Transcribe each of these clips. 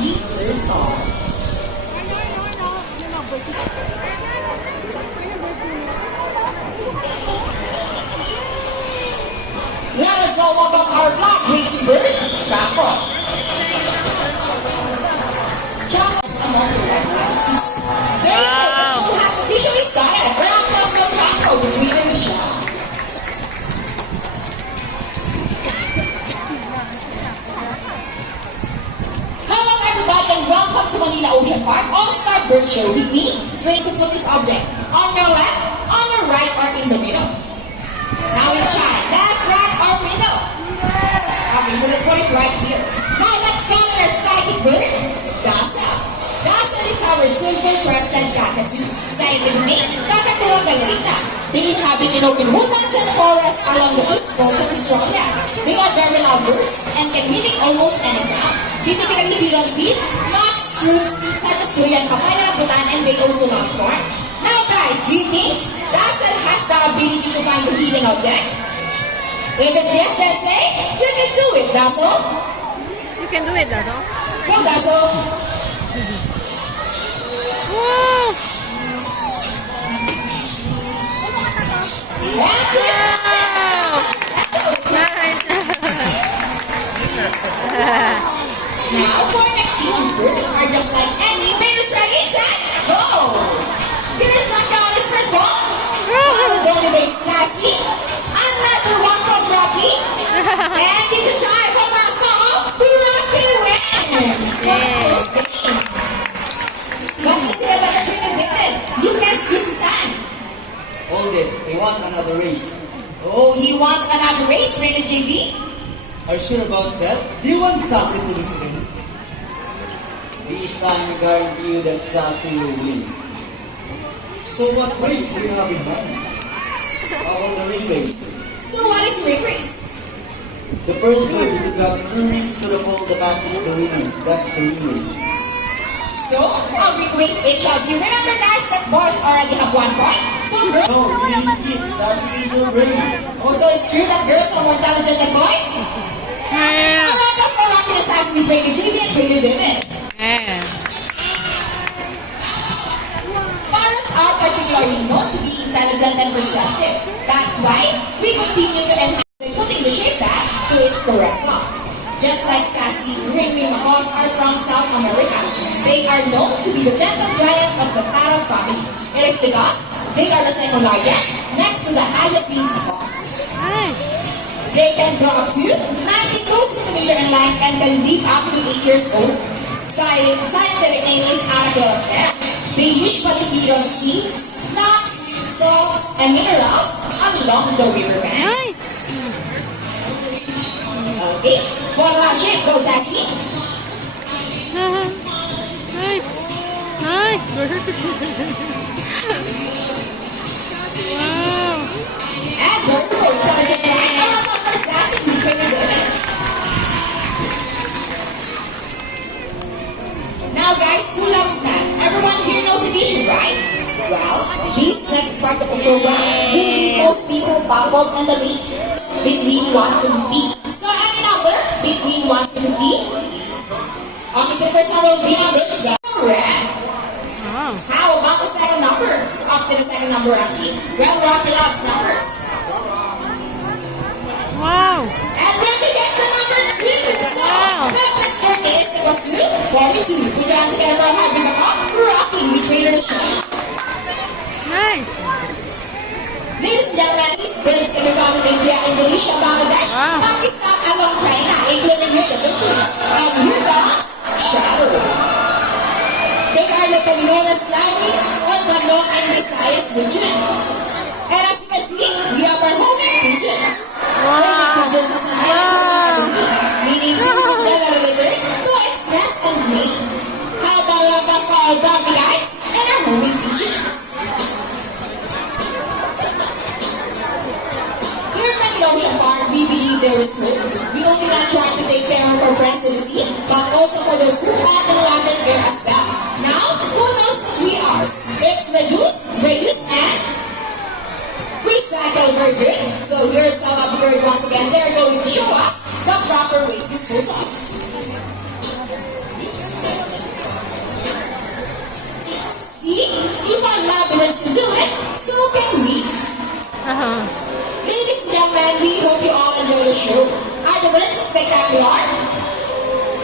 these birds are. Let us know about our flag racing bird, Chaco. Chaco is among the red qualities. Very good, the show has officially started. Round plus from Chaco between the show. Hello everybody and welcome to Manila Ocean Park All-Star Bird Show with me, trying to put this object on your left, on your right, or in the middle. Now we try left, right, or middle. Okay, so let's put it right here. Now let's gather our psychic bird, Dazzle. Dazzle is our silver-crested cockatoo. Scientific name, Kakatuwa galerita. They inhabit in open woodlands and forests along the east coast of Australia. They are very loud birds and can mimic almost any sound. They typically feed on seeds, nuts, fruits, such as durian, papaya, rambutan, and they also love corn. Now guys, do you think Dazzle has the ability to find the hidden object? If it's yes, then say, you can do it, Dazzle. You can do it, Dazzle. Go, Dazzle. Woo! Wow! Nice! Now, for next featured birds are just like any famous ready, set, go! Give us one down this first ball. We're going to be Sassy. Another one from Rocky. And it's a tie from last ball. Rocky wins! What is it about the King of David? You guys, this is time. Hold it. They want another race. Oh, he wants another race, Rated JV? Are you sure about that? Do you want Sassy to lose again? This time I guarantee you that Sassy will win. So what race do you have in mind? How about the ring race? So what is ring race? The first bird who got 2 rings to the pole that passes the winner. That's the ring race. So, how ring race PHAU? Remember guys that boys already have 1 point? So girls... No, you didn't hit. Sassy is already. Also, it's true that girls are more intelligent than boys? Yeah. Alright, let's go rock this house with Rated JV and Rated David. Yeah. Parrots are particularly known to be intelligent and perceptive. That's why we continue to enhance by putting the shape back to its correct slot. Just like Sassy, ringwing macaws are from South America. They are known to be the gentle giants of the parrot family. It is because they are the second largest next to the hyacinth macaws. Nice. They can grow up to 92 centimeters in length and can live up to 8 years old. Scientific name is Archaeopteryx. They usually feed on seeds, nuts, salts, and minerals along the riverbanks. Nice. Okay, for the last shape, go Sassy. Nice. Nice. Wow. And very good, intelligent line. How about for Sassy? We can do it. Now guys, who loves math? Everyone here knows addition, right? Well, this next part of the program will be most people baffled and the least between 1 to 50. So any number between 1 to 50. Okay, so the first number will be numbers. Correct. Wow. How about the second number? After the second number, Rocky. Well, Rocky loves numbers. Wow. And Rocky gets the number 2. So, Wow. plus 40 is equals to 42. Put your hands together for having a Rocky with Trader Show. Nice. Ladies and gentlemen, these birds can be found in India, Indonesia, Bangladesh, Wow. Pakistan, along China, including here the Philippines. And here comes Shadow. They are locally known as Lagi or Manok and Visayas region. And as you can see, we have our homing pigeons. Homing pigeons is an animal meaning to express and name. How about lampas for our Bobby guys and our homing pigeons? Here in Manila Ocean Park, we believe there is hope. We only not trying to take care of our friends in the sea, but also for those who have the landed here as well. Now, who knows 3 R's? It's reduce, reuse, and recycle. Very good. So here's some of the bird once again. They're going to show us the proper waste disposal. enjoy the show. Are the wins spectacular?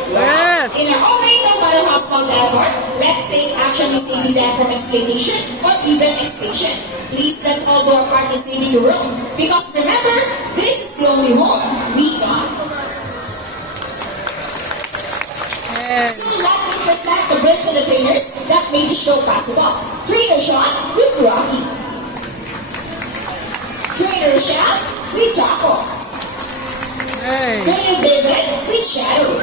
Yes. In our own way, no matter how small the effort, let's take action in saving them from exploitation or even extinction. Please, let's all do our part in saving the world. Because remember, this is the only home we got. Yes. So let me present the birds and the trainers that made the show possible. Trainer Sean with Rocky. Trainer Rochelle with Jaco. Hey. Trainer David with Shadow.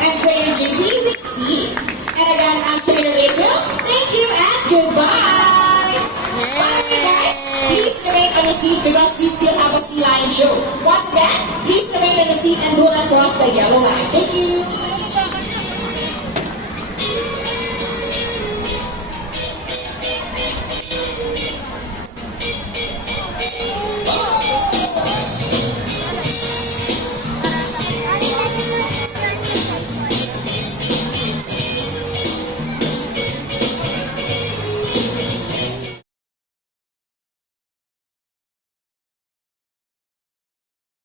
And Trainer JP with Speed. And again, I'm Trainer April. Thank you and goodbye. Finally guys, please remain on your seat because we still have a sea lion show.